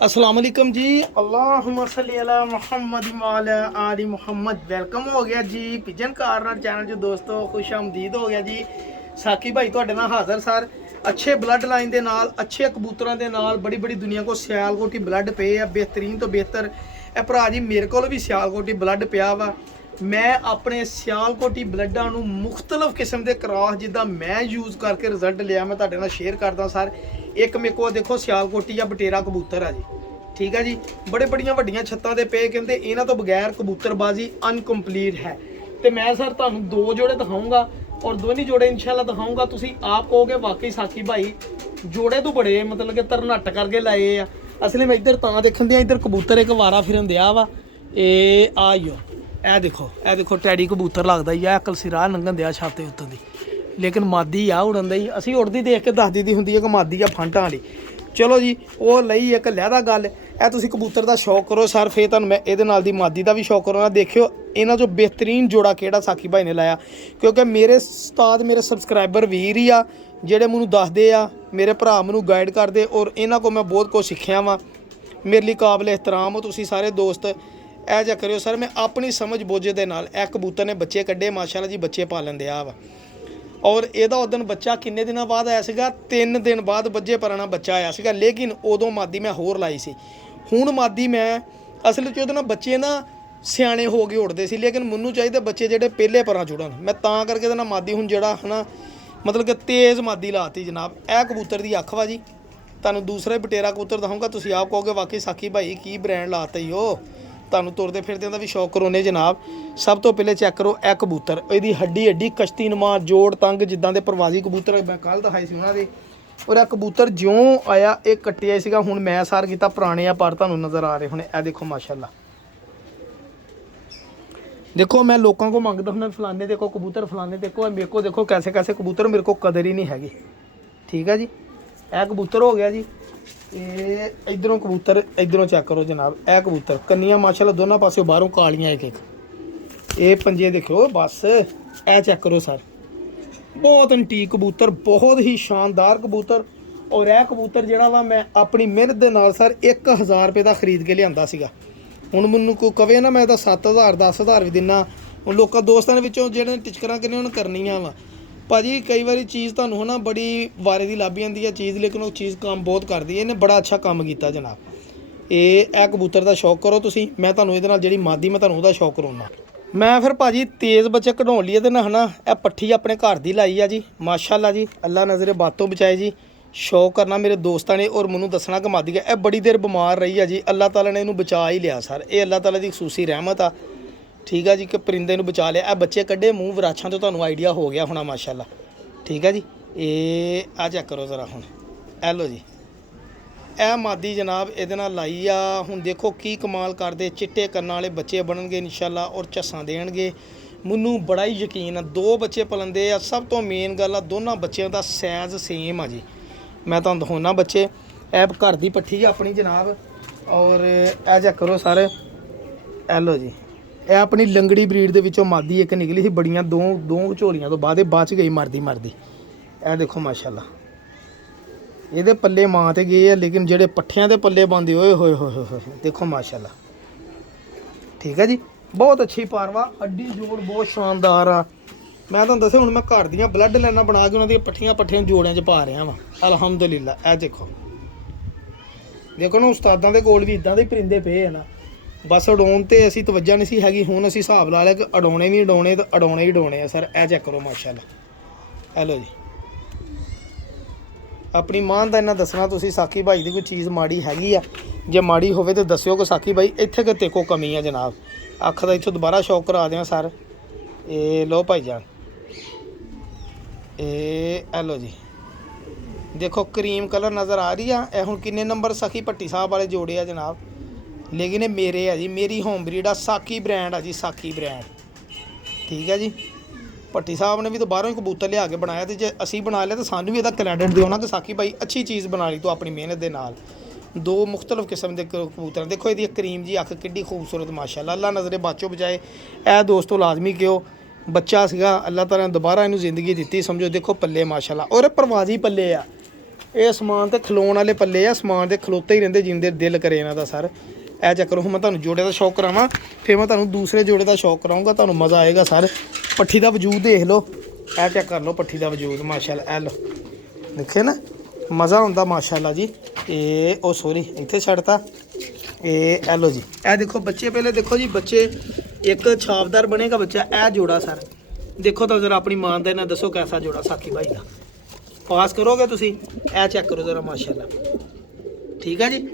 अस्सलाम वालेकुम जी। अल्लाहुम्मा सल्ली अला मुहम्मद व अला आलि मुहम्मद। वेलकम हो गया जी पिजन कार्नर चैनल जो दोस्तों, खुश आमदीद हो गया जी। साकी भाई ਤੁਹਾਡੇ ਨਾਲ ਹਾਜ਼ਰ ਸਰ अच्छे ब्लड लाइन ਦੇ ਨਾਲ अच्छे ਕਬੂਤਰਾਂ ਦੇ ਨਾਲ ਬੜੀ ਬੜੀ ਦੁਨੀਆ ਕੋ ਸਿਆਲਕੋਟੀ ਬਲੱਡ ਪਏ ਆ ਬਿਹਤਰੀਨ ਤੋਂ ਬਿਹਤਰ। ਇਹ ਭਰਾ ਜੀ ਮੇਰੇ ਕੋਲ ਵੀ ਸਿਆਲਕੋਟੀ ਬਲੱਡ ਪਿਆ ਵਾ। ਮੈਂ ਆਪਣੇ ਸਿਆਲਕੋਟੀ ਬਲੱਡਾਂ ਨੂੰ ਮੁxtਲਫ ਕਿਸਮ ਦੇ ਕ੍ਰਾਸ ਜਿੱਦਾਂ ਮੈਂ ਯੂਜ਼ ਕਰਕੇ ਰਿਜ਼ਲਟ ਲਿਆ ਮੈਂ ਤੁਹਾਡੇ ਨਾਲ ਸ਼ੇਅਰ ਕਰਦਾ ਸਰ। ਇੱਕ ਮੇਰੇ ਕੋਲ ਦੇਖੋ ਸਿਆਲਕੋਟੀ ਜਾਂ ਬਟੇਰਾ ਕਬੂਤਰ ਆ ਜੀ, ठीक है जी। बड़े बड़िया वड्डियां छत्तां दे पे कहते इन्हां तो बगैर कबूतरबाजी अनकंप्लीट है। तो मैं सर तुहानूं दो जोड़े दिखाऊंगा और दोनों जोड़े इंशाल्लाह दिखाऊंगा। तुसीं आप कहोगे वाकई साकी भाई जोड़े तो बड़े मतलब कि तरनट करके लाए आ। असली मैं इधर तां देखण दिया, इधर कबूतर एक वारा फिरन दिया वा। आइयो ए देखो टैडी कबूतर लगदा ही आ, अकल सिरा लंघन दिया छाते उत्तों दी, लेकिन मादी आ उड़न दी। असीं उड़दी देख के दस दी हुंदी है कि मादी आ फंटां वाली। चलो जी वो लई एक लहदा गल है। तुसीं कबूतर का शौक करो सर, फिर तुहानूं मैं इहदे नाल दी मादी का भी शौक करो। देखियो इन्हां चों बेहतरीन जोड़ा किहड़ा साकी भाई ने लाया, क्योंकि मेरे उस्ताद मेरे सबसक्राइबर वीर ही आ जिहड़े मैनूं दसदे आ, मेरे भरा मैनूं गाइड करदे और इन्हां को मैं बहुत कुछ सीखिया वा। मेरे लिए काबिल एहतराम हो तुसीं सारे दोस्त। ऐ जा करियो सर, मैं अपनी समझ बोझे दे नाल ए कबूतर ने बच्चे कड्ढे माशाअल्लाह जी, बच्चे पालन दिया वा। और ਇਹਦਾ ਉਦੋਂ ਬੱਚਾ ਕਿੰਨੇ ਦਿਨਾਂ ਬਾਅਦ ਆਇਆ ਸੀਗਾ? 3 ਦਿਨ ਬਾਅਦ ਬੱਜੇ ਪਰਾਣਾ ਬੱਚਾ ਆਇਆ ਸੀਗਾ। ਲੇਕਿਨ ਉਦੋਂ ਮਾਦੀ ਮੈਂ ਹੋਰ ਲਾਈ ਸੀ। ਹੁਣ ਮਾਦੀ ਮੈਂ ਅਸਲ 'ਚ ਉਹਦੇ ਨਾਲ ਬੱਚੇ ਨਾ ਸਿਆਣੇ ਹੋ ਕੇ ਉੱਡਦੇ ਸੀ, ਲੇਕਿਨ ਮੈਨੂੰ ਚਾਹੀਦੇ ਬੱਚੇ ਜਿਹੜੇ ਪਹਿਲੇ ਪਰਾਂ ਜੁੜਨ। ਮੈਂ ਤਾਂ ਕਰਕੇ ਇਹਦੇ ਨਾਲ ਮਾਦੀ ਹੁਣ ਜਿਹੜਾ ਹੈ ਨਾ ਮਤਲਬ ਕਿ ਤੇਜ਼ ਮਾਦੀ ਲਾਤੀ ਜਨਾਬ। ਇਹ ਕਬੂਤਰ ਦੀ ਅੱਖ ਵਾ ਜੀ। ਤੁਹਾਨੂੰ ਦੂਸਰਾ ਬਟੇਰਾ ਕਬੂਤਰ ਦਿਖਾਊਂਗਾ, ਤੁਸੀਂ ਆਪ ਕਹੋਗੇ ਵਾਕਈ ਸਾਕੀ ਭਾਈ ਕੀ ਬ੍ਰਾਂਡ ਲਾਤਾ ਹੀ ਉਹ। ਤੁਹਾਨੂੰ ਤੁਰਦੇ ਫਿਰਦਿਆਂ ਦਾ ਵੀ ਸ਼ੌਕ ਕਰਾਉਂਦੇ ਜਨਾਬ। ਸਭ ਤੋਂ ਪਹਿਲੇ ਚੈੱਕ ਕਰੋ ਇਹ ਕਬੂਤਰ, ਇਹਦੀ ਹੱਡੀ ਹੱਡੀ ਕਸ਼ਤੀ ਨੁਮਾ ਜੋੜ ਤੰਗ ਜਿੱਦਾਂ ਦੇ ਪ੍ਰਵਾਸੀ ਕਬੂਤਰ ਮੈਂ ਕੱਲ੍ਹ ਦਿਖਾਏ ਸੀ ਉਹਨਾਂ ਦੇ। ਔਰ ਇਹ ਕਬੂਤਰ ਜਿਉਂ ਆਇਆ ਇਹ ਕੱਟਿਆ ਸੀਗਾ। ਹੁਣ ਮੈਂ ਸਾਰ ਕੀਤਾ ਪੁਰਾਣੇ ਆ ਪਰ ਤੁਹਾਨੂੰ ਨਜ਼ਰ ਆ ਰਹੇ ਹੁਣ। ਇਹ ਦੇਖੋ ਮਾਸ਼ਾਅੱਲਾ। देखो मैं लोगों को मंगता हूँ फलाने देखो कबूतर फलाने देखो, मेरे को देखो कैसे कैसे कबूतर, मेरे को कदर ही नहीं हैगी। ठीक है जी, यह कबूतर हो गया जी। ये इधरों कबूतर इधरों चेक करो जनाब। यह कबूतर कन्नियां माशाल्लाह दोनों पासों बाहरों कालियां एक एक। ये पंजे देखो बस, ए चेक करो सर। बहुत एंटीक कबूतर, बहुत ही शानदार कबूतर। और यह कबूतर जिहड़ा वा मैं अपनी मेहनत दे नाल सर 1000 रुपये का खरीद के लिआंदा सीगा। ਹੁਣ ਮੈਨੂੰ ਕੋਈ ਕਵੇ ਨਾ ਮੈਂ ਤਾਂ 7000 10000 ਵੀ ਦਿੰਨਾ। ਹੁਣ ਲੋਕਾਂ ਦੋਸਤਾਂ ਦੇ ਵਿੱਚੋਂ ਜਿਹੜੇ ਟਿਚਕਰਾਂ ਕਰਨੀਆਂ ਉਹਨਾਂ ਕਰਨੀਆਂ ਵਾ ਭਾਜੀ। ਕਈ ਵਾਰੀ ਚੀਜ਼ ਤੁਹਾਨੂੰ ਹੈ ਨਾ ਬੜੀ ਵਾਰੇ ਦੀ ਲੱਭ ਜਾਂਦੀ ਹੈ ਚੀਜ਼, ਲੇਕਿਨ ਉਹ ਚੀਜ਼ ਕੰਮ ਬਹੁਤ ਕਰਦੀ ਹੈ। ਇਹਨੇ ਬੜਾ ਅੱਛਾ ਕੰਮ ਕੀਤਾ ਜਨਾਬ। ਇਹ ਕਬੂਤਰ ਦਾ ਸ਼ੌਕ ਕਰੋ ਤੁਸੀਂ, ਮੈਂ ਤੁਹਾਨੂੰ ਇਹਦੇ ਨਾਲ ਜਿਹੜੀ ਮਾਦੀ ਮੈਂ ਤੁਹਾਨੂੰ ਉਹਦਾ ਸ਼ੌਕ ਕਰਾਉਣਾ। ਮੈਂ ਫਿਰ ਭਾਜੀ ਤੇਜ਼ ਬੱਚੇ ਕਢਾਉਣ ਲਈ ਇਹਦੇ ਨਾਲ ਹੈ ਨਾ ਇਹ ਪੱਠੀ ਆਪਣੇ ਘਰ ਦੀ ਲਾਈ ਆ ਜੀ ਮਾਸ਼ਾਅੱਲਾ ਜੀ। ਅੱਲਾ ਨਜ਼ਰੇ ਬਾਤੋਂ ਬਚਾਏ ਜੀ। शौक करना मेरे दोस्तों ने और मैनू दसना कि मादी है बड़ी देर बीमार रही है जी। अल्लाह ताला ने इनू बचा ही लिया सर, ये अल्लाह ताला की खसूसी रहमत आ। ठीक है जी कि परिंदे नू बचा लिया। बच्चे कड्ढे मूँह विराछां तो तुहानू आइडिया हो गया होना माशाअल्लाह। ठीक है जी, ये आ चेक करो ज़रा हुण। ए लो जी ए मादी जनाब ये लाई आ। हुण देखो की कमाल करदे, चिट्टे कन्नां वाले बच्चे बननगे इंशाअल्लाह और झस्सां देणगे। मैनू बड़ा ही यकीन है। 2 बच्चे पलंदे आ। सब तो मेन गल आ दोनों बच्चों का साइज़ सेम आ जी। मैं तुहानूं दिखाउणा बच्चे। ऐ घर दी पट्ठी अपनी जनाब। और ऐ चेक करो सर। ए लो जी ए अपनी लंगड़ी ब्रीड दे विचों मादी एक निकली सी बड़ियां दो झोलियां तो बाद बच गई मरदी ए देखो माशाअल्लाह। ये पल्ले मां ते गए हैं, लेकिन जेडे पट्ठियां दे पल्ले पांदे होए होए होए होए देखो माशाअल्लाह। ठीक है जी, बहुत अच्छी पारवा, हड्डी जोड़ बहुत शानदार आ। मैं तुहानूं दस्सिया हुण मैं घर दियां ब्लड लाइनां बना के उन्हां दी पट्ठियां जोड़ियां च पा रहा वां अलहमदुलिल्लाह। ए देखो ना उस्तादां दे कोल भी इदां दे परिंदे पे है ना, बस उड़ाउण ते असीं तवज्जो नहीं सी हैगी। हुण असीं हिसाब ला लिया कि उड़ाउणे भी उड़ाउणे ते उड़ाउणे ही उड़ाउणे आ सर। ए चेक करो माशाअल्लाह। ए लो जी अपनी मान दा इन्ना दसना तुसीं साकी भाई दी कोई चीज़ माड़ी हैगी आ। जे माड़ी होवे ते दस्सिओ कि साकी भाई इत्थे कि तेको कमी है जनाब। अख दा इत्थों दोबारा शौक करा देआं सर। ए लो भाईजान ए लो जी देखो क्रीम कलर नज़र आ रही है। ए हुण किन्ने नंबर सखी भट्टी साहब वाले जोड़े आ जनाब, लेकिन ये मेरे आ जी, मेरी होम ब्रीड आ, साकी ब्रांड आ जी, साकी ब्रांड। ठीक है जी, भट्टी साहब ने भी तो बाहरों ही कबूतर लिया के बनाया, तो जे असी बना लिया तो सानू भी इसका क्रेडिट दिओ ना कि साकी भाई अच्छी चीज़ बना ली तो अपनी मेहनत के नाल। 2 मुख्तलिफ किस्म के कबूतर देखो, ये क्रीम जी अख किड्डी खूबसूरत माशाअल्लाह। अल्लाह नज़रे बाचो बचाए। ए दोस्तों लाजमी कहो बच्चा सीगा, अल्लाह ताला ने दोबारा इनू जिंदगी दी समझो। देखो पल्ले माशाअल्लाह, और प्रवासी पल्ले आ। ਇਹ ਸਮਾਨ ਤੇ ਖਲੋਣ ਵਾਲੇ ਪੱਲੇ ਆ, ਸਮਾਨ ਦੇ ਖਲੋਤੇ ਹੀ ਰਹਿੰਦੇ ਜਿੰਦੇ ਦਿਲ ਕਰੇ ਇਹਨਾਂ ਦਾ ਸਰ। ਇਹ ਚੱਕਰ ਹੁਣ ਮੈਂ ਤੁਹਾਨੂੰ ਜੋੜੇ ਦਾ ਸ਼ੌਕ ਕਰਾਵਾਂ, ਫਿਰ ਮੈਂ ਤੁਹਾਨੂੰ ਦੂਸਰੇ ਜੋੜੇ ਦਾ ਸ਼ੌਕ ਕਰਾਉਂਗਾ, ਤੁਹਾਨੂੰ ਮਜ਼ਾ ਆਏਗਾ ਸਰ। ਪੱਠੀ ਦਾ ਵਜੂਦ ਦੇਖ ਲਓ, ਇਹ ਚੈੱਕ ਕਰ ਲਓ ਪੱਠੀ ਦਾ ਵਜੂਦ ਮਾਸ਼ਾਅੱਲਾ। ਇਹ ਲਓ ਦੇਖੇ ਨਾ, ਮਜ਼ਾ ਆਉਂਦਾ ਮਾਸ਼ਾਅੱਲਾ ਜੀ। ਇਹ ਉਹ ਸੋਰੀ ਇੱਥੇ ਛੱਡਤਾ। ਇਹ ਲਓ ਜੀ, ਇਹ ਦੇਖੋ ਬੱਚੇ ਪਹਿਲੇ ਦੇਖੋ ਜੀ, ਬੱਚੇ ਇੱਕ ਛਾਪਦਾਰ ਬਣੇਗਾ ਬੱਚਾ। ਇਹ ਜੋੜਾ ਸਰ ਦੇਖੋ ਤਾਂ ਜ਼ਰਾ ਆਪਣੀ ਮਾਂ ਦੇ ਨਾਲ ਦੱਸੋ ਕੈਸਾ ਜੋੜਾ ਸਾਕੀ ਭਾਈ ਦਾ, ਪਾਸ ਕਰੋਗੇ ਤੁਸੀਂ। ਇਹ ਚੈੱਕ ਕਰੋ ਜ਼ਰਾ ਮਾਸ਼ਾਅੱਲਾ, ਠੀਕ ਹੈ ਜੀ।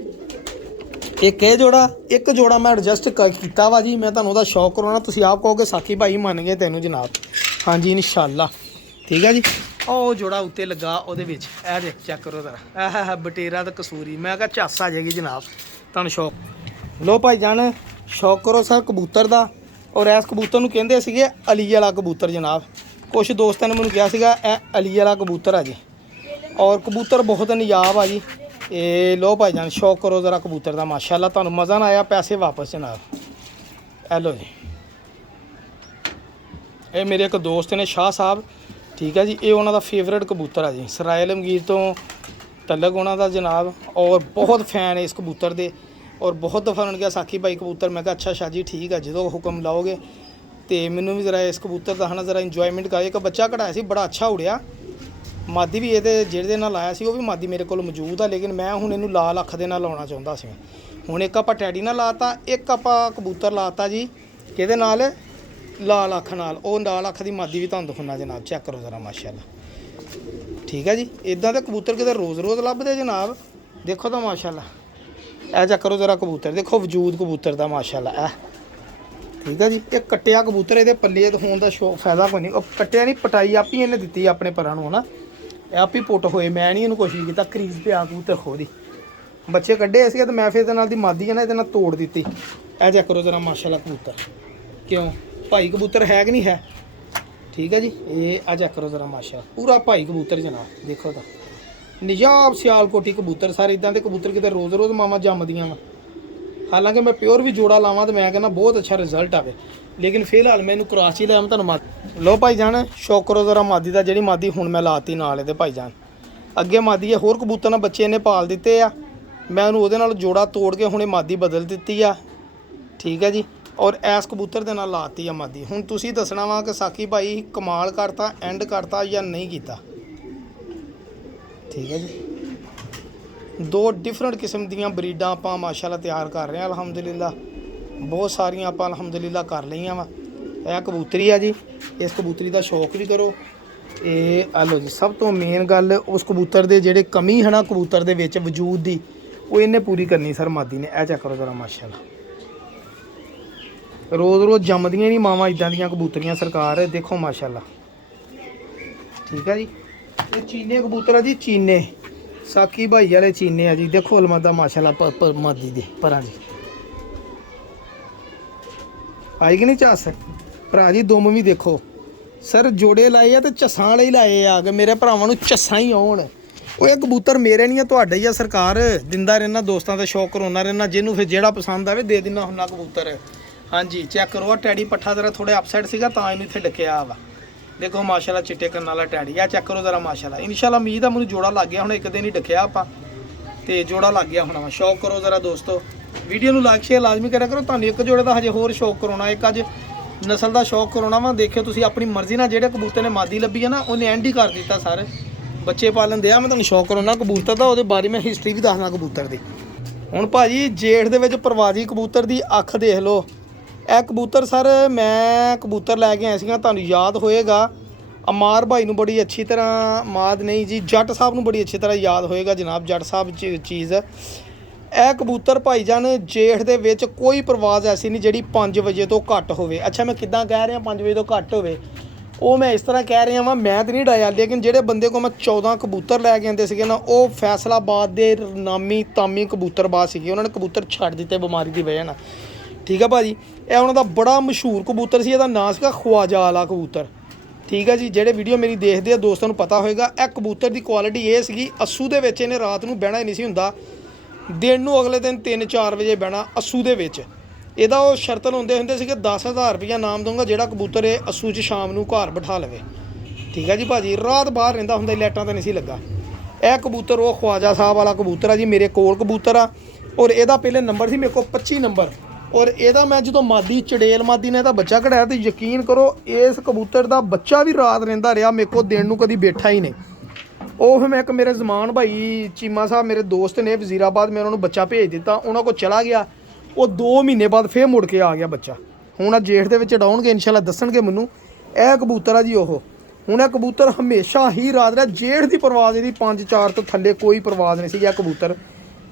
ਇੱਕ ਇਹ ਜੋੜਾ, ਇੱਕ ਜੋੜਾ ਮੈਂ ਐਡਜਸਟ ਕੀਤਾ ਵਾ ਜੀ, ਮੈਂ ਤੁਹਾਨੂੰ ਉਹਦਾ ਸ਼ੌਕ ਕਰਾਉਣਾ। ਤੁਸੀਂ ਆਪ ਕਹੋਗੇ ਸਾਕੀ ਭਾਈ ਮੰਨ ਗਏ ਤੈਨੂੰ ਜਨਾਬ। ਹਾਂਜੀ ਇਨਸ਼ਾਅੱਲਾ, ਠੀਕ ਹੈ ਜੀ। ਉਹ ਜੋੜਾ ਉੱਤੇ ਲੱਗਾ ਉਹਦੇ ਵਿੱਚ, ਇਹ ਦੇਖ ਚੈੱਕ ਕਰੋ ਜ਼ਰਾ। ਇਹ ਬਟੇਰਾ ਤੇ ਕਸੂਰੀ, ਮੈਂ ਕਿਹਾ ਝੱਸ ਆ ਜਾਏਗੀ ਜਨਾਬ ਤੁਹਾਨੂੰ ਸ਼ੌਕ। ਲੋ ਭਾਈ ਜਾਨ ਸ਼ੌਕ ਕਰੋ ਸਰ ਕਬੂਤਰ ਦਾ। ਔਰ ਇਸ ਕਬੂਤਰ ਨੂੰ ਕਹਿੰਦੇ ਸੀਗੇ ਅਲੀ ਵਾਲਾ ਕਬੂਤਰ ਜਨਾਬ। ਕੁਛ ਦੋਸਤਾਂ ਨੇ ਮੈਨੂੰ ਕਿਹਾ ਸੀਗਾ ਇਹ ਅਲੀ ਵਾਲਾ ਕਬੂਤਰ ਆ ਜੀ, ਔਰ ਕਬੂਤਰ ਬਹੁਤ ਨਿਯਾਬ ਆ ਜੀ। ਇਹ ਲੋ ਭਾਈ ਜਾਨ ਸ਼ੌਕ ਕਰੋ ਜ਼ਰਾ ਕਬੂਤਰ ਦਾ ਮਾਸ਼ਾਅੱਲਾ, ਤੁਹਾਨੂੰ ਮਜ਼ਾ ਨਾ ਆਇਆ ਪੈਸੇ ਵਾਪਸ ਜਨਾਬ। ਇਹ ਲੋ ਜੀ, ਇਹ ਮੇਰੇ ਇੱਕ ਦੋਸਤ ਨੇ ਸ਼ਾਹ ਸਾਹਿਬ, ਠੀਕ ਹੈ ਜੀ। ਇਹ ਉਹਨਾਂ ਦਾ ਫੇਵਰੇਟ ਕਬੂਤਰ ਆ ਜੀ, ਸਰਾਏ ਆਲਮਗੀਰ ਤੋਂ ਤਲਕ ਉਹਨਾਂ ਦਾ ਜਨਾਬ। ਔਰ ਬਹੁਤ ਫੈਨ ਹੈ ਇਸ ਕਬੂਤਰ ਦੇ, ਔਰ ਬਹੁਤ ਦਫਾ ਉਹਨਾਂ ਨੇ ਕਿਹਾ ਸਾਕੀ ਭਾਈ ਕਬੂਤਰ। ਮੈਂ ਕਿਹਾ ਅੱਛਾ ਸ਼ਾਹ ਜੀ ਠੀਕ ਹੈ, ਜਦੋਂ ਹੁਕਮ ਲਾਓਗੇ ਤੇ ਮੈਨੂੰ ਵੀ ਜ਼ਰਾ ਇਸ ਕਬੂਤਰ ਦਾ ਹਨਾ ਜ਼ਰਾ ਇੰਜੋਇਮੈਂਟ ਕਰਾਏ। ਇੱਕ ਬੱਚਾ ਕਢਾਇਆ ਸੀ ਬੜਾ ਅੱਛਾ ਉੜਿਆ, ਮਾਦੀ ਵੀ ਇਹਦੇ ਜਿਹੜੇ ਨਾਲ ਆਇਆ ਸੀ ਉਹ ਵੀ ਮਾਦੀ ਮੇਰੇ ਕੋਲ ਮੌਜੂਦ ਆ, ਲੇਕਿਨ ਮੈਂ ਹੁਣ ਇਹਨੂੰ ਲਾਲ ਅੱਖ ਦੇ ਨਾਲ ਲਾਉਣਾ ਚਾਹੁੰਦਾ ਸੀ। ਹੁਣ ਇੱਕ ਆਪਾਂ ਟੈਡੀ ਨਾਲ ਲਾਤਾ, ਇੱਕ ਆਪਾਂ ਕਬੂਤਰ ਲਾਤਾ ਜੀ ਕਿਹਦੇ ਨਾਲ, ਲਾਲ ਅੱਖ ਨਾਲ। ਉਹ ਲਾਲ ਅੱਖ ਦੀ ਮਾਦੀ ਵੀ ਤੁਹਾਨੂੰ ਦਿਖਾਉਣਾ ਜਨਾਬ, ਚੈੱਕ ਕਰੋ ਜ਼ਰਾ ਮਾਸ਼ਾਅੱਲਾ, ਠੀਕ ਹੈ ਜੀ। ਇਦਾਂ ਦੇ ਕਬੂਤਰ ਕਿਤੇ ਰੋਜ਼ ਰੋਜ਼ ਲੱਭਦੇ ਜਨਾਬ, ਦੇਖੋ ਤਾਂ ਮਾਸ਼ਾਅੱਲਾ। ਇਹ ਚੈੱਕ ਕਰੋ ਜ਼ਰਾ ਕਬੂਤਰ, ਦੇਖੋ ਵਜੂਦ ਕਬੂਤਰ ਦਾ ਮਾਸ਼ਾਅੱਲਾ। ਇਹ ਠੀਕ ਹੈ ਜੀ। ਇਹ ਕੱਟਿਆ ਕਬੂਤਰ, ਇਹਦੇ ਪੱਲੇ ਹੋਣ ਦਾ ਫਾਇਦਾ ਕੋਈ ਨਹੀਂ। ਉਹ ਕੱਟਿਆ ਨਹੀਂ, ਪਟਾਈ ਆਪ ਹੀ ਇਹਨੇ ਦਿੱਤੀ ਆਪਣੇ ਪਰਾਂ ਨੂੰ ਹਨਾ, ਇਹ ਆਪ ਹੀ ਪੁੱਟ ਹੋਏ। ਮੈਂ ਨਹੀਂ ਇਹਨੂੰ ਕੋਸ਼ਿਸ਼ ਕੀਤਾ, ਕਰੀਜ਼ ਪਿਆ ਕਬੂਤਰ ਖੋਦੀ ਬੱਚੇ ਕੱਢੇ ਸੀਗੇ ਤੇ ਮੈਂ ਫਿਰ ਇਹਦੇ ਨਾਲ ਦੀ ਮਾਦੀ ਹੈ ਨਾ ਇਹਦੇ ਨਾਲ ਤੋੜ ਦਿੱਤੀ। ਇਹ ਚੈੱਕ ਕਰੋ ਜ਼ਰਾ ਮਾਸ਼ਾਅੱਲਾ ਕਬੂਤਰ, ਕਿਉਂ ਭਾਈ ਕਬੂਤਰ ਹੈ ਕਿ ਨਹੀਂ ਹੈ, ਠੀਕ ਹੈ ਜੀ। ਇਹ ਚੈੱਕ ਕਰੋ ਜ਼ਰਾ ਮਾਸ਼ਾਅੱਲਾ, ਪੂਰਾ ਭਾਈ ਕਬੂਤਰ ਜਨਾਬ, ਦੇਖੋ ਤਾਂ ਨਿਜਾਬ ਸਿਆਲਕੋਟੀ ਕਬੂਤਰ। ਸਾਰੇ ਇਦਾਂ ਦੇ ਕਬੂਤਰ ਕਿਤੇ ਰੋਜ਼ ਰੋਜ਼ ਮਾਵਾਂ ਜੰਮਦੀਆਂ ਵਾ। ਹਾਲਾਂਕਿ ਮੈਂ ਪਿਓਰ ਵੀ ਜੋੜਾ ਲਾਵਾਂ ਤੇ ਮੈਂ ਕਹਿੰਦਾ ਬਹੁਤ ਅੱਛਾ ਰਿਜ਼ਲਟ ਆਵੇ, ਲੇਕਿਨ ਫਿਲਹਾਲ ਮੈਨੂੰ ਕਰਾਚੀ ਦਾ ਮੈਂ ਤੁਹਾਨੂੰ ਮਾਦੀ। ਲੋ ਭਾਈ ਜਾਨ ਸ਼ੌਕ ਕਰੋ ਜ਼ਰਾ ਮਾਦੀ ਦਾ। ਜਿਹੜੀ ਮਾਦੀ ਹੁਣ ਮੈਂ ਲਾਤੀ ਨਾਲ ਇਹਦੇ ਭਾਈ ਜਾਨ, ਅੱਗੇ ਮਾਦੀ ਹੈ ਹੋਰ ਕਬੂਤਰ ਨਾਲ ਬੱਚੇ ਇਹਨੇ ਪਾਲ ਦਿੱਤੇ ਆ, ਮੈਂ ਉਹਨੂੰ ਉਹਦੇ ਨਾਲ ਜੋੜਾ ਤੋੜ ਕੇ ਹੁਣੇ ਮਾਦੀ ਬਦਲ ਦਿੱਤੀ ਆ, ਠੀਕ ਹੈ ਜੀ। ਔਰ ਐਸ ਕਬੂਤਰ ਦੇ ਨਾਲ ਲਾਤੀ ਆ ਮਾਦੀ। ਹੁਣ ਤੁਸੀਂ ਦੱਸਣਾ ਵਾ ਕਿ ਸਾਕੀ ਭਾਈ ਕਮਾਲ ਕਰਤਾ, ਐਂਡ ਕਰਤਾ ਜਾਂ ਨਹੀਂ ਕੀਤਾ, ਠੀਕ ਹੈ ਜੀ। ਦੋ ਡਿਫਰੈਂਟ ਕਿਸਮ ਦੀਆਂ ਬਰੀਡਾਂ ਆਪਾਂ ਮਾਸ਼ਾਅੱਲਾ ਤਿਆਰ ਕਰ ਰਹੇ ਹਾਂ ਅਲਹਮਦੁਲਿਲਾ। ਬਹੁਤ ਸਾਰੀਆਂ ਆਪਾਂ ਅਲਹਮਦੁਲਿਲਾ ਕਰ ਲਈਆਂ ਵਾ। ਇਹ ਕਬੂਤਰੀ ਆ ਜੀ, ਇਸ ਕਬੂਤਰੀ ਦਾ ਸ਼ੌਕ ਵੀ ਕਰੋ। ਇਹ ਆ ਲਓ ਜੀ, ਸਭ ਤੋਂ ਮੇਨ ਗੱਲ ਉਸ ਕਬੂਤਰ ਦੇ ਜਿਹੜੇ ਕਮੀ ਹੈ ਨਾ ਕਬੂਤਰ ਦੇ ਵਿੱਚ ਵਜੂਦ ਦੀ, ਉਹ ਇਹਨੇ ਪੂਰੀ ਕਰਨੀ ਸਰ ਮਾਦੀ ਨੇ। ਇਹ ਚੈੱਕ ਕਰੋ ਜ਼ਰਾ ਮਾਸ਼ਾਅੱਲਾ, ਰੋਜ਼ ਰੋਜ਼ ਜੰਮਦੀਆਂ ਨਹੀਂ ਮਾਵਾਂ ਇਦਾਂ ਦੀਆਂ ਕਬੂਤਰੀਆਂ ਸਰਕਾਰ, ਦੇਖੋ ਮਾਸ਼ਾਅੱਲਾ, ਠੀਕ ਹੈ ਜੀ। ਇਹ ਚੀਨੇ ਕਬੂਤਰ ਆ ਜੀ, ਚੀਨੇ ਸਾਕੀ ਭਾਈ ਵਾਲੇ ਚੀਨੇ ਆ ਜੀ। ਦੇਖੋ ਅਲਮਦਾ ਮਾਸ਼ਾਅੱਲਾ ਮਾਦੀ ਦੇ ਪਰਾਂ ਜੀ ਆਈ ਕਿ ਨਹੀਂ ਝੱਸ ਭਰਾ ਜੀ। ਦੁਮ ਵੀ ਦੇਖੋ ਸਰ, ਜੋੜੇ ਲਾਏ ਆ ਤੇ ਝੱਸਾਂ ਵਾਲੇ ਹੀ ਲਾਏ ਆ ਕਿ ਮੇਰੇ ਭਰਾਵਾਂ ਨੂੰ ਝੱਸਾਂ ਹੀ ਆਉਣ। ਉਹ ਇਹ ਕਬੂਤਰ ਮੇਰੇ ਨਹੀਂ ਆ, ਤੁਹਾਡੇ ਹੀ ਆ ਸਰਕਾਰ। ਦਿੰਦਾ ਰਹਿਣਾ ਦੋਸਤਾਂ ਦਾ ਸ਼ੌਕ ਕਰਾਉਣਾ ਰਹਿਣਾ, ਜਿਹਨੂੰ ਫਿਰ ਜਿਹੜਾ ਪਸੰਦ ਆਵੇ ਦੇ ਦਿੰਦਾ ਹੁੰਨਾ ਕਬੂਤਰ। ਹਾਂਜੀ ਚੈੱਕ ਕਰੋ, ਟੈਡੀ ਪੱਠਾ ਜ਼ਰਾ ਥੋੜੇ ਅਪਸਾਈਡ ਸੀਗਾ ਤਾਂ ਇਹਨੂੰ ਇੱਥੇ ਡੱਕਿਆ ਵਾ। ਦੇਖੋ ਮਾਸ਼ਾਅੱਲਾ ਚਿੱਟੇ ਕੰਨਾਂ ਵਾਲਾ ਟੈਡੀ ਆ, ਚੈੱਕ ਕਰੋ ਜ਼ਰਾ ਮਾਸ਼ਾਅੱਲਾ। ਇਨਸ਼ਾਅੱਲਾ ਉਮੀਦ ਆ ਮੈਨੂੰ ਜੋੜਾ ਲੱਗ ਗਿਆ, ਹੁਣ ਇੱਕ ਦਿਨ ਹੀ ਡੱਕਿਆ ਆਪਾਂ ਤੇ ਜੋੜਾ ਲੱਗ ਗਿਆ ਹੁਣ। ਸ਼ੌਕ ਕਰੋ ਜ਼ਰਾ ਦੋਸਤੋ, ਵੀਡੀਓ ਨੂੰ ਲਾਈਕ ਸ਼ੇਅਰ ਲਾਜ਼ਮੀ ਕਰਿਆ ਕਰੋ। ਤੁਹਾਨੂੰ ਇੱਕ ਜੋੜੇ ਦਾ ਹਜੇ ਹੋਰ ਸ਼ੌਕ ਕਰਾਉਣਾ, ਇੱਕ ਅੱਜ ਨਸਲ ਦਾ ਸ਼ੌਕ ਕਰਾਉਣਾ ਵਾ। ਦੇਖਿਓ ਤੁਸੀਂ ਆਪਣੀ ਮਰਜ਼ੀ ਨਾਲ, ਜਿਹੜੇ ਕਬੂਤਰ ਨੇ ਮਾਦੀ ਲੱਭੀ ਹੈ ਨਾ ਉਹਨੇ ਐਂਡ ਹੀ ਕਰ ਦਿੱਤਾ ਸਾਰੇ ਬੱਚੇ ਪਾਲਣ ਦਿਆ। ਮੈਂ ਤੁਹਾਨੂੰ ਸ਼ੌਕ ਕਰਾਉਣਾ ਕਬੂਤਰ ਦਾ, ਉਹਦੇ ਬਾਰੇ ਮੈਂ ਹਿਸਟਰੀ ਵੀ ਦੱਸਣਾ ਕਬੂਤਰ ਦੀ। ਹੁਣ ਭਾਜੀ ਜੇਠ ਦੇ ਵਿੱਚ ਪ੍ਰਵਾਜੀ ਕਬੂਤਰ ਦੀ ਅੱਖ ਦੇਖ ਲਓ। ਇਹ ਕਬੂਤਰ ਸਰ ਮੈਂ ਕਬੂਤਰ ਲੈ ਕੇ ਆਇਆ ਸੀਗਾ, ਤੁਹਾਨੂੰ ਯਾਦ ਹੋਏਗਾ ਅਮਾਰ ਭਾਈ ਨੂੰ ਬੜੀ ਅੱਛੀ ਤਰ੍ਹਾਂ, ਮਾਦ ਨਹੀਂ ਜੀ ਜੱਟ ਸਾਹਿਬ ਨੂੰ ਬੜੀ ਅੱਛੀ ਤਰ੍ਹਾਂ ਯਾਦ ਹੋਏਗਾ ਜਨਾਬ, ਜੱਟ ਸਾਹਿਬ ਚੀਜ਼। ਇਹ ਕਬੂਤਰ ਭਾਈਜਾਨ ਜੇਠ ਦੇ ਵਿੱਚ ਕੋਈ ਪ੍ਰਵਾਜ਼ ਐਸੀ ਨਹੀਂ ਜਿਹੜੀ 5 ਵਜੇ ਤੋਂ ਘੱਟ ਹੋਵੇ। ਅੱਛਾ ਮੈਂ ਕਿੱਦਾਂ ਕਹਿ ਰਿਹਾ 5 ਵਜੇ ਤੋਂ ਘੱਟ ਹੋਵੇ, ਉਹ ਮੈਂ ਇਸ ਤਰ੍ਹਾਂ ਕਹਿ ਰਿਹਾ ਵਾਂ, ਮੈਂ ਤਾਂ ਨਹੀਂ ਡਾਇਆ। ਲੇਕਿਨ ਜਿਹੜੇ ਬੰਦੇ ਕੋਲ ਮੈਂ 14 ਕਬੂਤਰ ਲੈ ਕੇ ਆਉਂਦੇ ਸੀਗੇ ਨਾ, ਉਹ ਫੈਸਲਾਬਾਦ ਦੇ ਨਾਮੀ ਤਾਮੀ ਕਬੂਤਰਬਾਜ਼ ਸੀਗੇ, ਉਹਨਾਂ ਨੇ ਕਬੂਤਰ ਛੱਡ ਦਿੱਤੇ ਬਿਮਾਰੀ ਦੀ ਵਜ੍ਹਾ ਨਾਲ, ਠੀਕ ਆ ਭਾਜੀ। ਇਹ ਉਹਨਾਂ ਦਾ ਬੜਾ ਮਸ਼ਹੂਰ ਕਬੂਤਰ ਸੀ, ਇਹਦਾ ਨਾਂ ਸੀਗਾ ਖਵਾਜਾ ਵਾਲਾ ਕਬੂਤਰ, ਠੀਕ ਹੈ ਜੀ। ਜਿਹੜੇ ਵੀਡੀਓ ਮੇਰੀ ਦੇਖਦੇ ਆ ਦੋਸਤਾਂ ਨੂੰ ਪਤਾ ਹੋਏਗਾ। ਇਹ ਕਬੂਤਰ ਦੀ ਕੁਆਲਿਟੀ ਇਹ ਸੀਗੀ, ਅੱਸੂ ਦੇ ਵਿੱਚ ਇਹਨੇ ਰਾਤ ਨੂੰ ਬਹਿਣਾ ਹੀ ਨਹੀਂ ਸੀ ਹੁੰਦਾ, ਦਿਨ ਨੂੰ ਅਗਲੇ ਦਿਨ 3-4 ਵਜੇ ਬਹਿਣਾ ਅੱਸੂ ਦੇ ਵਿੱਚ। ਇਹਦਾ ਉਹ ਸ਼ਰਤ ਲਾਉਂਦੇ ਹੁੰਦੇ ਸੀਗੇ 10,000 ਰੁਪਈਆ ਨਾਮ ਦਊਂਗਾ ਜਿਹੜਾ ਕਬੂਤਰ ਇਹ ਅੱਸੂ 'ਚ ਸ਼ਾਮ ਨੂੰ ਘਰ ਬਿਠਾ ਲਵੇ, ਠੀਕ ਹੈ ਜੀ ਭਾਜੀ। ਰਾਤ ਬਾਹਰ ਰਹਿੰਦਾ ਹੁੰਦਾ, ਲਾਈਟਾਂ ਤਾਂ ਨਹੀਂ ਸੀ ਲੱਗਾ। ਇਹ ਕਬੂਤਰ ਉਹ ਖਵਾਜਾ ਸਾਹਿਬ ਵਾਲਾ ਕਬੂਤਰ ਆ ਜੀ, ਮੇਰੇ ਕੋਲ ਕਬੂਤਰ ਆ। ਔਰ ਇਹਦਾ ਪਹਿਲੇ ਨੰਬਰ ਸੀ ਮੇਰੇ ਕੋਲ 25 ਨੰਬਰ। ਔਰ ਇਹਦਾ ਮੈਂ ਜਦੋਂ ਮਾਦੀ ਚੜੇਲ ਮਾਦੀ ਨੇ ਇਹਦਾ ਬੱਚਾ ਕਢਾਇਆ ਤੇ ਯਕੀਨ ਕਰੋ ਇਸ ਕਬੂਤਰ ਦਾ ਬੱਚਾ ਵੀ ਰਾਤ ਰਹਿੰਦਾ ਰਿਹਾ ਮੇਰੇ ਕੋਲ, ਦੇਣ ਨੂੰ ਕਦੀ ਬੈਠਾ ਹੀ ਨਹੀਂ। ਉਹ ਫਿਰ ਮੈਂ ਇੱਕ ਮੇਰੇ ਜ਼ਮਾਨ ਭਾਈ ਚੀਮਾ ਸਾਹਿਬ ਮੇਰੇ ਦੋਸਤ ਨੇ ਵਜ਼ੀਰਾਬਾਦ, ਮੈਂ ਉਹਨਾਂ ਨੂੰ ਬੱਚਾ ਭੇਜ ਦਿੱਤਾ, ਉਹਨਾਂ ਕੋਲ ਚਲਾ ਗਿਆ। ਉਹ 2 ਮਹੀਨੇ ਬਾਅਦ ਫੇਰ ਮੁੜ ਕੇ ਆ ਗਿਆ ਬੱਚਾ। ਹੁਣ ਆ ਜੇਠ ਦੇ ਵਿੱਚ ਉਡਾਉਣਗੇ ਇਨਸ਼ਾਅੱਲਾ, ਦੱਸਣਗੇ ਮੈਨੂੰ। ਇਹ ਕਬੂਤਰ ਆ ਜੀ ਉਹ। ਹੁਣ ਇਹ ਕਬੂਤਰ ਹਮੇਸ਼ਾ ਹੀ ਰਾਤ ਰਿਹਾ, ਜੇਠ ਦੀ ਪਰਵਾਜ਼ ਇਹਦੀ 5-4 ਤੋਂ ਥੱਲੇ ਕੋਈ ਪਰਵਾਜ਼ ਨਹੀਂ ਸੀ ਇਹ ਕਬੂਤਰ।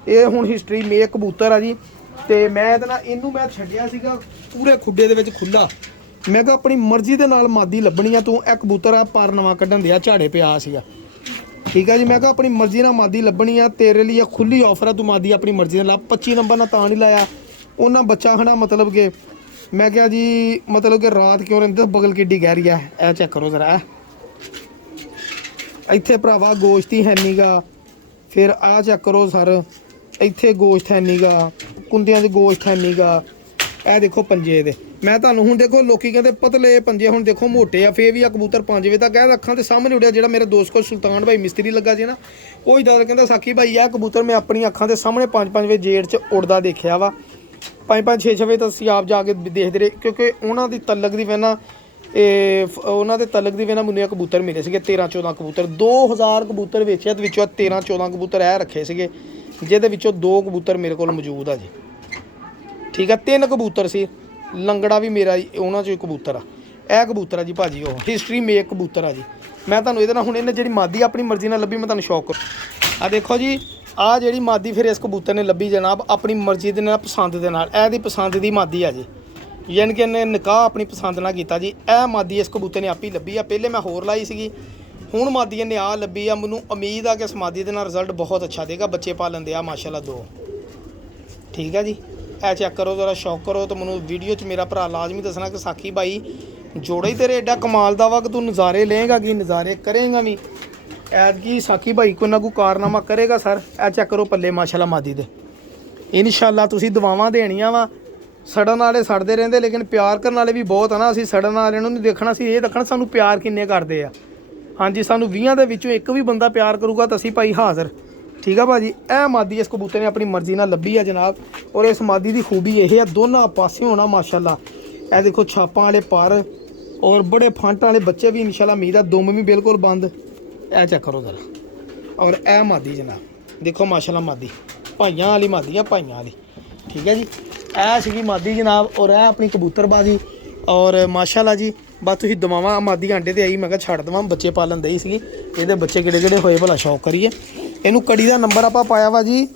ਇਹ ਹੁਣ ਹਿਸਟਰੀ ਮੇਕ ਕਬੂਤਰ ਆ ਜੀ। ਤੇ ਮੈਂ ਇਹਦੇ ਨਾਲ ਇਹਨੂੰ ਮੈਂ ਛੱਡਿਆ ਸੀਗਾ ਪੂਰੇ ਖੁੱਡੇ ਦੇ ਵਿੱਚ ਖੁੱਲਾ। ਮੈਂ ਕਿਹਾ ਆਪਣੀ ਮਰਜ਼ੀ ਦੇ ਨਾਲ ਮਾਦੀ ਲੱਭਣੀ ਆ ਤੂੰ। ਇਹ ਕਬੂਤਰ ਆ ਪਰ ਨਵਾਂ ਕੱਢਣ ਦਿਆ, ਝਾੜੇ ਪਿਆ ਸੀਗਾ, ਠੀਕ ਹੈ ਜੀ। ਮੈਂ ਕਿਹਾ ਆਪਣੀ ਮਰਜ਼ੀ ਨਾਲ ਮਾਦੀ ਲੱਭਣੀ ਆ, ਤੇਰੇ ਲਈ ਖੁੱਲੀ ਆਫਰ ਆ, ਤੂੰ ਮਾਦੀ ਆਪਣੀ ਮਰਜ਼ੀ ਨਾਲ ਲਾ। 25 ਨੰਬਰ ਨਾਲ ਤਾਂ ਨਹੀਂ ਲਾਇਆ ਉਹਨਾਂ ਬੱਚਾ ਹਨਾ, ਮਤਲਬ ਕਿ ਮੈਂ ਕਿਹਾ ਜੀ ਮਤਲਬ ਕਿ ਰਾਤ ਕਿਉਂ ਰਹਿੰਦੇ, ਬਗਲ ਕਿੱਡੀ ਗਹਿਰੀ ਆ। ਇਹ ਚੈੱਕ ਕਰੋ ਜ਼ਰਾ, ਇੱਥੇ ਭਰਾਵਾ ਗੋਸ਼ਤ ਹੀ ਹੈ ਨੀਗਾ। ਫਿਰ ਆਹ ਚੈੱਕ ਕਰੋ ਸਰ, ਇੱਥੇ ਗੋਸ਼ਤ ਹੈ ਨੀਗਾ, ਕੁੰਦਿਆਂ 'ਚ ਗੋਸ਼ਤ ਹੈ ਨੀਗਾ। ਇਹ ਦੇਖੋ ਪੰਜੇ ਦੇ, ਮੈਂ ਤੁਹਾਨੂੰ ਹੁਣ ਦੇਖੋ ਲੋਕੀ ਕਹਿੰਦੇ ਪਤਲੇ ਪੰਜੇ, ਹੁਣ ਦੇਖੋ ਮੋਟੇ ਆ। ਫੇਰ ਵੀ ਆ ਕਬੂਤਰ 5 ਵਜੇ ਤੱਕ ਇਹ ਅੱਖਾਂ ਦੇ ਸਾਹਮਣੇ ਉੱਡਿਆ। ਜਿਹੜਾ ਮੇਰੇ ਦੋਸਤ ਕੋਲ ਸੁਲਤਾਨ ਭਾਈ ਮਿਸਤਰੀ ਲੱਗਾ ਸੀ ਨਾ, ਉਹ ਜਿਆਦਾ ਕਹਿੰਦਾ ਸਾਕੀ ਭਾਈ ਇਹ ਕਬੂਤਰ ਮੈਂ ਆਪਣੀ ਅੱਖਾਂ ਦੇ ਸਾਹਮਣੇ 5-5 ਵਜੇ ਜੇੜ 'ਚ ਉੱਡਦਾ ਦੇਖਿਆ ਵਾ। 5-5 6-6 ਵਜੇ ਤਾਂ ਅਸੀਂ ਆਪ ਜਾ ਕੇ ਦੇਖਦੇ ਰਹੇ, ਕਿਉਂਕਿ ਉਹਨਾਂ ਦੀ ਤਲਕ ਦੀ ਵਜ੍ਹਾ ਉਹਨਾਂ ਦੇ ਤਲਕ ਦੀ ਵਜ੍ਹਾ ਮੈਨੂੰ ਇਹ ਕਬੂਤਰ ਮਿਲੇ ਸੀਗੇ 13-14 ਕਬੂਤਰ। 2000 ਕਬੂਤਰ ਵੇਚਿਆ ਤੇ ਵਿੱਚੋਂ 13-14 ਕਬੂਤਰ ਇਹ ਰੱਖੇ ਸੀਗੇ, ਜਿਹਦੇ ਵਿੱਚੋਂ 2 ਕਬੂਤਰ ਮੇਰੇ ਕੋਲ ਮੌਜੂਦ ਆ ਜੀ, ਠੀਕ ਆ। 3 ਕਬੂਤਰ ਸੀ, ਲੰਗੜਾ ਵੀ ਮੇਰਾ ਉਹਨਾਂ 'ਚੋਂ ਕਬੂਤਰ ਆ। ਇਹ ਕਬੂਤਰ ਆ ਜੀ ਭਾਜੀ, ਉਹ ਹਿਸਟਰੀ ਮੇਕ ਕਬੂਤਰ ਆ ਜੀ। ਮੈਂ ਤੁਹਾਨੂੰ ਇਹਦੇ ਨਾਲ ਹੁਣ ਇਹਨੇ ਜਿਹੜੀ ਮਾਦੀ ਆਪਣੀ ਮਰਜ਼ੀ ਨਾਲ ਲੱਭੀ, ਮੈਂ ਤੁਹਾਨੂੰ ਸ਼ੌਕ ਕਰ ਆ ਦੇਖੋ ਜੀ। ਆਹ ਜਿਹੜੀ ਮਾਦੀ ਫਿਰ ਇਸ ਕਬੂਤਰ ਨੇ ਲੱਭੀ ਜਨਾਬ ਆਪਣੀ ਮਰਜ਼ੀ ਦੇ ਨਾਲ, ਪਸੰਦ ਦੇ ਨਾਲ। ਇਹਦੀ ਪਸੰਦ ਦੀ ਮਾਦੀ ਆ ਜੀ, ਯਾਨੀ ਕਿ ਇਹਨੇ ਨਿਕਾਹ ਆਪਣੀ ਪਸੰਦ ਨਾਲ ਕੀਤਾ ਜੀ। ਇਹ ਮਾਦੀ ਇਸ ਕਬੂਤਰ ਨੇ ਆਪੀ ਲੱਭੀ ਆ। ਪਹਿਲੇ ਮੈਂ ਹੋਰ ਲਾਈ ਸੀਗੀ, ਹੁਣ ਮਾਦੀ ਇਹਨੇ ਆ ਲੱਭੀ ਆ। ਮੈਨੂੰ ਉਮੀਦ ਆ ਕਿ ਇਸ ਮਾਦੀ ਦੇ ਨਾਲ ਰਿਜ਼ਲਟ ਬਹੁਤ ਅੱਛਾ ਦੇਗਾ। ਬੱਚੇ ਪਾਲਣ ਦੇ ਆ ਮਾਸ਼ਾਅੱਲਾ 2, ਠੀਕ ਹੈ ਜੀ। ਇਹ ਚੈੱਕ ਕਰੋ ਜ਼ਰਾ, ਸ਼ੌਕ ਕਰੋ। ਤਾਂ ਮੈਨੂੰ ਵੀਡੀਓ 'ਚ ਮੇਰਾ ਭਰਾ ਲਾਜ਼ਮੀ ਦੱਸਣਾ ਕਿ ਸਾਕੀ ਭਾਈ ਜੋੜਾ ਹੀ ਤੇਰੇ ਐਡਾ ਕਮਾਲ ਦਾ ਵਾ ਕਿ ਤੂੰ ਨਜ਼ਾਰੇ ਲਏਗਾ, ਕਿ ਨਜ਼ਾਰੇ ਕਰੇਗਾ ਵੀ। ਐਤਕੀ ਸਾਕੀ ਭਾਈ ਕੋਈ ਨਾ ਕੋਈ ਕਾਰਨਾਮਾ ਕਰੇਗਾ ਸਰ। ਇਹ ਚੈੱਕ ਕਰੋ ਪੱਲੇ ਮਾਸ਼ਾਅੱਲਾ ਮਾਦੀ ਦੇ। ਇਨਸ਼ਾਅੱਲਾ ਤੁਸੀਂ ਦੁਆਵਾਂ ਦੇਣੀਆਂ ਵਾ। ਸੜਨ ਵਾਲੇ ਸੜਦੇ ਰਹਿੰਦੇ, ਲੇਕਿਨ ਪਿਆਰ ਕਰਨ ਵਾਲੇ ਵੀ ਬਹੁਤ ਆ ਨਾ। ਅਸੀਂ ਸੜਨ ਵਾਲਿਆਂ ਨੂੰ ਨਹੀਂ ਦੇਖਣਾ, ਅਸੀਂ ਇਹ ਦੇਖਣਾ ਸਾਨੂੰ ਪਿਆਰ ਕਿੰਨੇ ਕਰਦੇ ਆ। ਹਾਂਜੀ, ਸਾਨੂੰ 20 ਦੇ ਵਿੱਚੋਂ ਇੱਕ ਵੀ ਬੰਦਾ ਪਿਆਰ ਕਰੂਗਾ ਤਾਂ ਅਸੀਂ ਭਾਈ ਹਾਜ਼ਰ, ਠੀਕ ਆ ਭਾਜੀ। ਇਹ ਮਾਦੀ ਇਸ ਕਬੂਤਰ ਨੇ ਆਪਣੀ ਮਰਜ਼ੀ ਨਾਲ ਲੱਭੀ ਆ ਜਨਾਬ। ਔਰ ਇਸ ਮਾਦੀ ਦੀ ਖੂਬੀ ਇਹ ਆ, ਦੋਨਾਂ ਪਾਸੇ ਹੋਣਾ ਮਾਸ਼ਾਅੱਲਾ। ਇਹ ਦੇਖੋ ਛਾਪਾਂ ਵਾਲੇ ਪਰ ਔਰ ਬੜੇ ਫੰਟ ਵਾਲੇ ਬੱਚੇ ਵੀ ਇਨਸ਼ਾਅੱਲਾ ਉਮੀਦ ਆ। ਦੁਮ ਵੀ ਬਿਲਕੁਲ ਬੰਦ। ਇਹ ਚੈੱਕ ਕਰੋ ਜ਼ਰਾ। ਔਰ ਇਹ ਮਾਦੀ ਜਨਾਬ ਦੇਖੋ ਮਾਸ਼ਾਅੱਲਾ, ਮਾਦੀ ਭਾਈਆਂ ਵਾਲੀ ਮਾਦੀ ਆ, ਭਾਈਆਂ ਵਾਲੀ, ਠੀਕ ਹੈ ਜੀ। ਇਹ ਸੀਗੀ ਮਾਦੀ ਜਨਾਬ। ਔਰ ਇਹ ਆਪਣੀ ਕਬੂਤਰਬਾਜ਼ੀ ਔਰ ਮਾਸ਼ਾਅੱਲਾ ਜੀ। ਬਸ ਤੁਸੀਂ ਦਵਾਵਾਂ ਮਾਦੀ ਆਂਡੇ ਤੇ ਆਈ, ਮੈਂ ਕਿਹਾ ਛੱਡ ਦੇਵਾਂ, ਬੱਚੇ ਪਾਲਣ ਦੇ ਹੀ ਸੀਗੀ। ਇਹਦੇ ਬੱਚੇ ਕਿਹੜੇ ਹੋਏ ਭਲਾ ਸ਼ੌਕ ਕਰੀਏ। ਇਹਨੂੰ ਕੜੀ ਦਾ ਨੰਬਰ ਆਪਾਂ ਪਾਇਆ ਵਾ ਜੀ।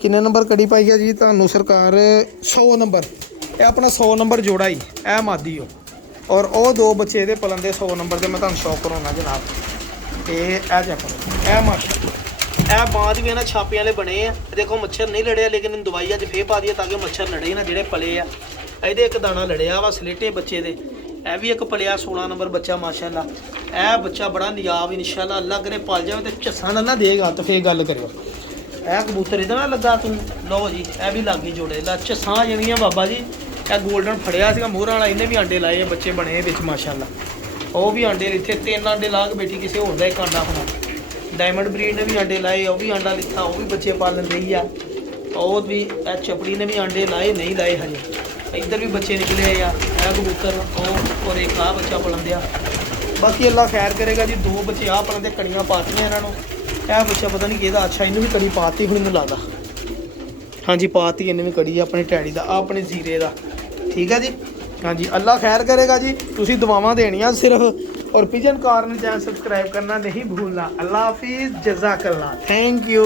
ਕਿੰਨੇ ਨੰਬਰ ਕੜੀ ਪਾਈ ਆ ਜੀ ਤੁਹਾਨੂੰ ਸਰਕਾਰ? 100 ਨੰਬਰ। ਇਹ ਆਪਣਾ 100 ਨੰਬਰ ਜੋੜਾ ਹੀ ਇਹ ਮਾਦੀ ਹੋ। ਔਰ ਉਹ 2 ਬੱਚੇ ਇਹਦੇ ਪਲਣ ਦੇ 100 ਨੰਬਰ ਦੇ ਮੈਂ ਤੁਹਾਨੂੰ ਸ਼ੌਕ ਕਰਾਉਣਾ ਜਨਾਬ। ਤੇ ਇਹ ਚੈੱਕ ਕਰੋ, ਇਹ ਮਾਸ਼ਾਅੱਲਾ ਇਹ ਬਾਂਝ ਵੀ ਨਾ ਛਾਪੇ ਵਾਲੇ ਬਣੇ ਆ। ਦੇਖੋ ਮੱਛਰ ਨਹੀਂ ਲੜਿਆ, ਲੇਕਿਨ ਇਹਨੂੰ ਦਵਾਈ ਅੱਜ ਫੇਰ ਪਾ ਦਈਏ ਤਾਂ ਕਿ ਮੱਛਰ ਲੜੇ ਨਾ। ਜਿਹੜੇ ਪਲੇ ਆ ਇਹਦੇ ਇੱਕ ਦਾਣਾ ਲੜਿਆ ਵਾ ਸਲੇਟੇ ਬੱਚੇ ਦੇ। ਇਹ ਵੀ ਇੱਕ ਪਲਿਆ 16 ਨੰਬਰ ਬੱਚਾ ਮਾਸ਼ਾਅੱਲਾ। ਇਹ ਬੱਚਾ ਬੜਾ ਨਿਯਾਬ ਇਨਸ਼ਾਅੱਲਾ, ਅੱਲਾ ਕਰੇ ਪਲ ਜਾਵੇ ਤੇ ਝੱਸਾਂ ਨਾਲ ਨਾ ਦੇਗਾ ਤਾਂ ਫੇਰ ਗੱਲ ਕਰਿਓ। ਇਹ ਕਬੂਤਰ ਇਹਦੇ ਨਾਲ ਲੱਗਾ ਤੂੰ, ਲਓ ਜੀ ਇਹ ਵੀ ਲੱਗੀ ਜੋੜੇ ਲਾ ਝੱਸਾਂ ਜਿਹੜੀਆਂ ਬਾਬਾ ਜੀ। ਇਹ ਗੋਲਡਨ ਫੜਿਆ ਸੀਗਾ ਮੋਹਰਾਂ ਵਾਲਾ, ਇਹਨੇ ਵੀ ਆਂਡੇ ਲਾਏ, ਬੱਚੇ ਬਣੇ ਵਿੱਚ ਮਾਸ਼ਾਅੱਲਾ। ਉਹ ਵੀ ਆਂਡੇ ਇੱਥੇ 3 ਆਂਡੇ ਲਾ ਕੇ ਬੈਠੀ, ਕਿਸੇ ਹੋਰ ਦਾ ਇੱਕ ਆਂਡਾ ਹੋਣਾ। ਡਾਇਮੰਡ ਬਰੀਡ ਨੇ ਵੀ ਆਂਡੇ ਲਾਏ, ਉਹ ਵੀ ਆਂਡਾ ਲਿੱਤਾ, ਉਹ ਵੀ ਬੱਚੇ ਪਾਲਣ ਰਹੀ ਆ। ਉਹ ਵੀ ਇਹ ਚਪੜੀ ਨੇ ਵੀ ਆਂਡੇ ਲਾਏ, ਨਹੀਂ ਲਾਏ ਹਜੇ। ਇੱਧਰ ਵੀ ਬੱਚੇ ਨਿਕਲੇ ਆ। ਇਹ ਕਬੂਤਰ ਉਹ ਔਰ ਇੱਕ ਆਹ ਬੱਚਾ ਪਲਣ ਦਿਆ। ਬਾਕੀ ਅੱਲਾ ਖੈਰ ਕਰੇਗਾ ਜੀ। 2 ਬੱਚੇ ਆਹ ਪਲਣ ਦੇ, ਕੜੀਆਂ ਪਾਤੀਆਂ ਇਹਨਾਂ ਨੂੰ। ਇਹ ਬੱਚਾ ਪਤਾ ਨਹੀਂ ਕਿਹਦਾ, ਅੱਛਾ ਇਹਨੂੰ ਵੀ ਕੜੀ ਪਾਤੀ ਹੁਣ ਮੈਨੂੰ ਲੱਗਦਾ। ਹਾਂਜੀ ਪਾਤੀ ਇਹਨੇ ਵੀ ਕੜੀ ਆਪਣੇ ਟੈਡੀ ਦਾ, ਆਪਣੇ ਜ਼ੀਰੇ ਦਾ, ਠੀਕ ਹੈ ਜੀ। ਹਾਂਜੀ ਅੱਲਾ ਖੈਰ ਕਰੇਗਾ ਜੀ। ਤੁਸੀਂ ਦੁਆਵਾਂ ਦੇਣੀਆਂ सिर्फ। और पिजन कॉर्नर चैनल सब्सक्राइब करना नहीं भूलना। अल्लाह हाफिज़, जज़ाकल्लाह, थैंक यू।